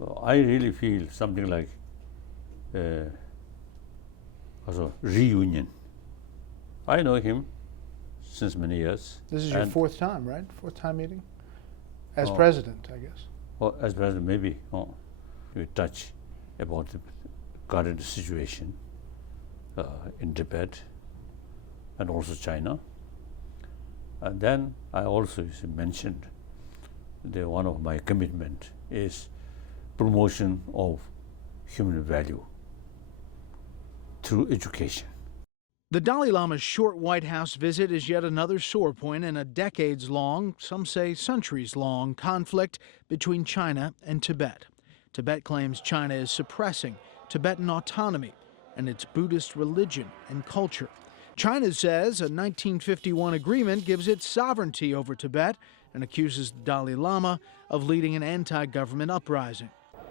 I really feel something like also reunion. I know him since many years. This is your fourth time, right? Fourth time meeting? As Oh. president, I guess. Well, as president, maybe we touch about the current situation in Tibet and also China. And then I also mentioned that one of my commitment is promotion of human value through education. The Dalai Lama's short White House visit is yet another sore point in a decades-long, some say centuries-long, conflict between China and Tibet. Tibet claims China is suppressing Tibetan autonomy and its Buddhist religion and culture. China says a 1951 agreement gives it sovereignty over Tibet and accuses the Dalai Lama of leading an anti-government uprising.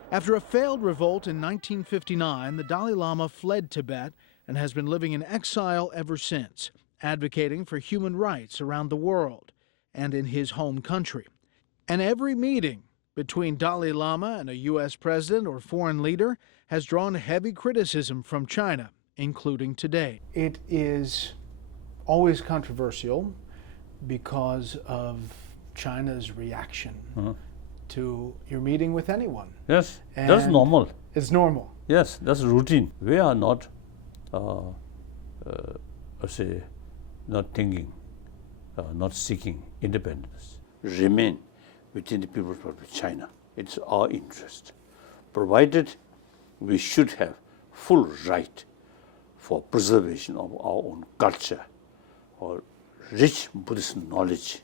After a failed revolt in 1959, the Dalai Lama fled Tibet and has been living in exile ever since, advocating for human rights around the world and in his home country. And every meeting between Dalai Lama and a U.S. president or foreign leader has drawn heavy criticism from China, including today. It is always controversial because of China's reaction to your meeting with anyone. Yes, And that's normal. It's normal. Yes, that's routine. We are not, say, not thinking, not seeking independence. Remain within the People's Republic of China. It's our interest, provided we should have full right for preservation of our own culture, or rich Buddhist knowledge,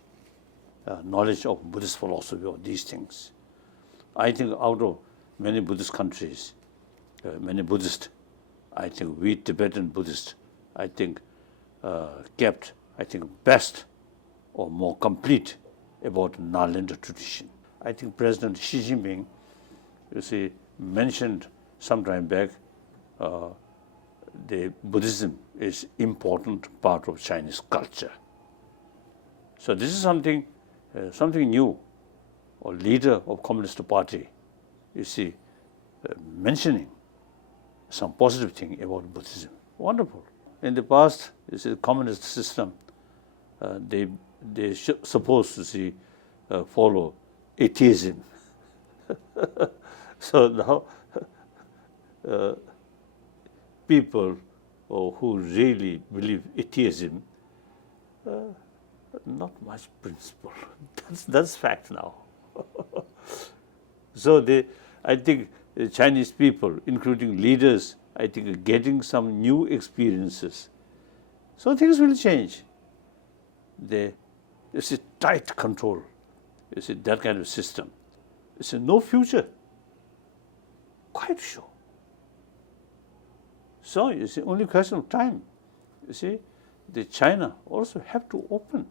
knowledge of Buddhist philosophy, or these things. I think out of many Buddhist countries, many Buddhists, I think we Tibetan Buddhists, I think kept, I think best or more complete about Nalanda tradition. I think President Xi Jinping, you see, mentioned some time back, the Buddhism is important part of Chinese culture. So this is something, something new. Or leader of Communist Party, you see, mentioning some positive thing about Buddhism. Wonderful. In the past, you see, the communist system, they supposed to see follow atheism. So now people who really believe atheism, not much principle. That's fact now. So I think the Chinese people, including leaders, I think are getting some new experiences. So things will change. It's a tight control. It's that kind of system. It's no future. Quite sure. So it's the only question of time. You see, the China also have to open.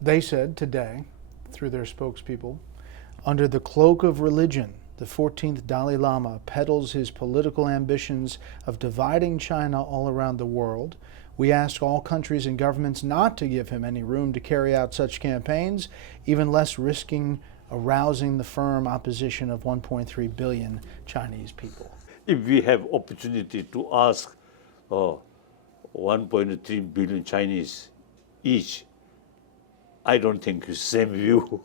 They said today, through their spokespeople, under the cloak of religion, the 14th Dalai Lama peddles his political ambitions of dividing China all around the world. We ask all countries and governments not to give him any room to carry out such campaigns, even less risking arousing the firm opposition of 1.3 billion Chinese people. If we have opportunity to ask 1.3 billion Chinese each, I don't think it's the same view.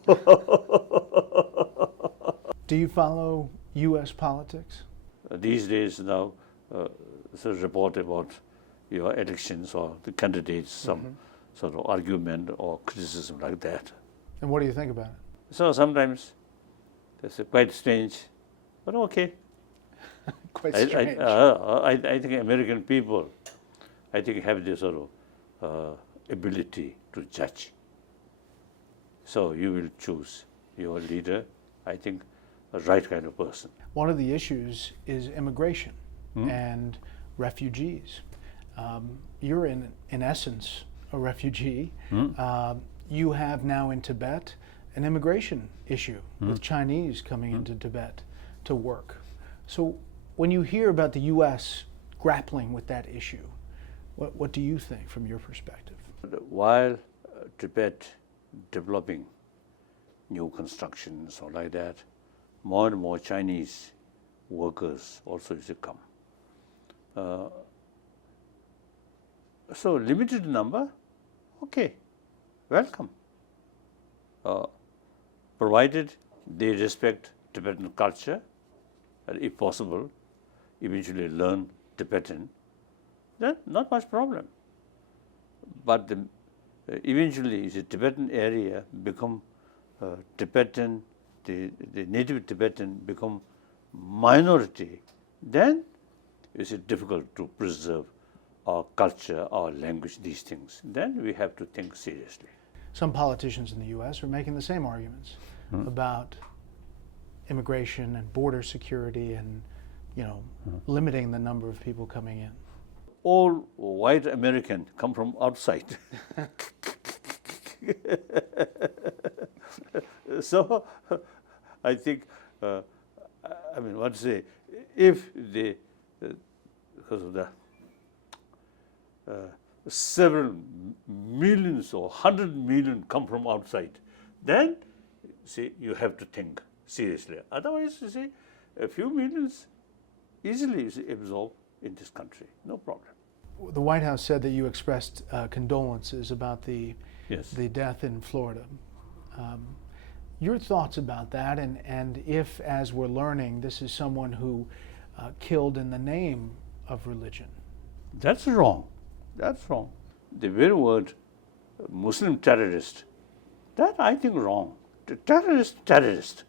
Do you follow U.S. politics? These days now, there's a report about your elections or the candidates, some sort of argument or criticism like that. And what do you think about it? So sometimes it's quite strange, but okay. Quite strange. I think American people, I think have this sort of ability to judge. So you will choose your leader, I think, the right kind of person. One of the issues is immigration and refugees. You're in essence, a refugee. You have now in Tibet an immigration issue with Chinese coming into Tibet to work. So when you hear about the U.S. grappling with that issue, what do you think from your perspective? While Tibet developing new constructions or like that, more and more Chinese workers also come. So limited number, okay, welcome. Provided they respect Tibetan culture, and if possible, eventually learn Tibetan, then not much problem. But eventually, the Tibetan area become Tibetan, the native Tibetan become minority, then it's difficult to preserve our culture, our language, these things. Then we have to think seriously. Some politicians in the U.S. are making the same arguments about immigration and border security and, limiting the number of people coming in. All white Americans come from outside. So I think, what to say, if they, because of the several millions or 100 million come from outside, then you have to think seriously. Otherwise, a few millions easily absorb in this country, no problem. The White House said that you expressed condolences about the death in Florida. Your thoughts about that, and if, as we're learning, this is someone who killed in the name of religion? That's wrong. That's wrong. The very word Muslim terrorist, that I think wrong. The terrorist.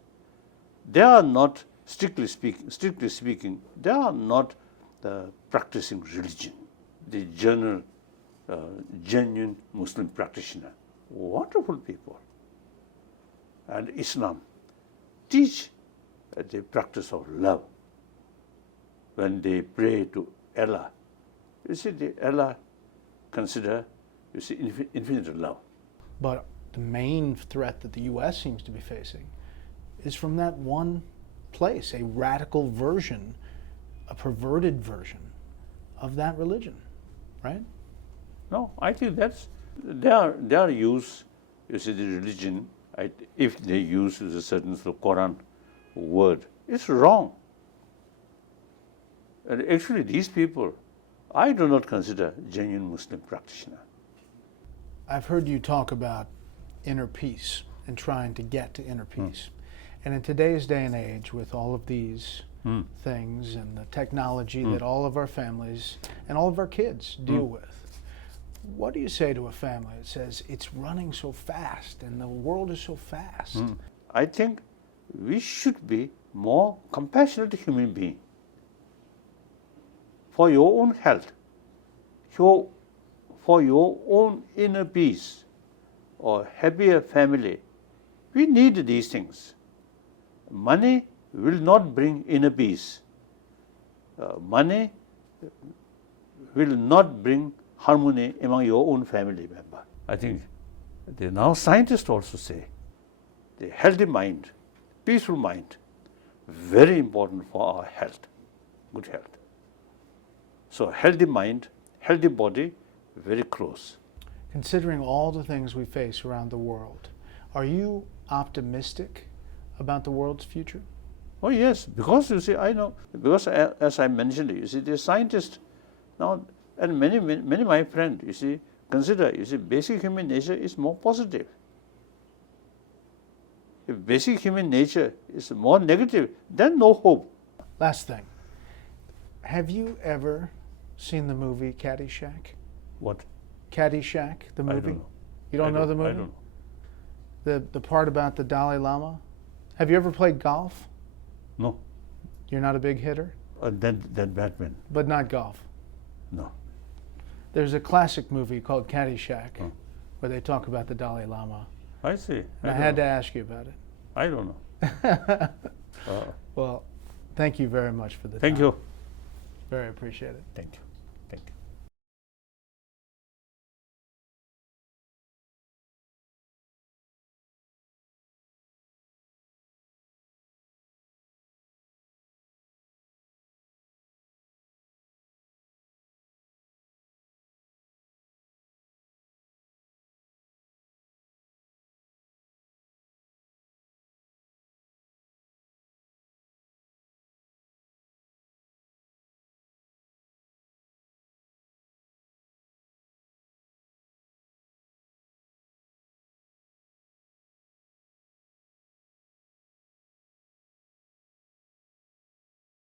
They are not, strictly speaking, they are not practicing religion. The genuine Muslim practitioner, wonderful people. And Islam teach the practice of love. When they pray to Allah, Allah consider, infinite love. But the main threat that the U.S. seems to be facing is from that one place, a radical version, a perverted version of that religion, right? No, I think that's their use. The religion, if they use a certain Quran word, it's wrong. And actually, these people, I do not consider genuine Muslim practitioner. I've heard you talk about inner peace and trying to get to inner peace. And in today's day and age, with all of these things and the technology that all of our families and all of our kids deal with, what do you say to a family that says it's running so fast and the world is so fast? I think we should be more compassionate human beings. For your own health, for your own inner peace or happier family, we need these things. Money will not bring inner peace. Money will not bring harmony among your own family member. I think now scientists also say the healthy mind, peaceful mind, very important for our health, good health. So healthy mind, healthy body, very close. Considering all the things we face around the world, are you optimistic about the world's future? Oh yes, because I know, because as I mentioned, the scientists now, and many of my friends, consider, basic human nature is more positive. If basic human nature is more negative, then no hope. Last thing, have you ever seen the movie Caddyshack? What? Caddyshack, the movie? I don't know. You don't know the movie? I don't know. The part about the Dalai Lama? Have you ever played golf? No. You're not a big hitter? Then Batman. But not golf? No. There's a classic movie called Caddyshack where they talk about the Dalai Lama. I see. I had to ask you about it. I don't know. Well, thank you very much for the time. Thank you. Very appreciate it. Thank you.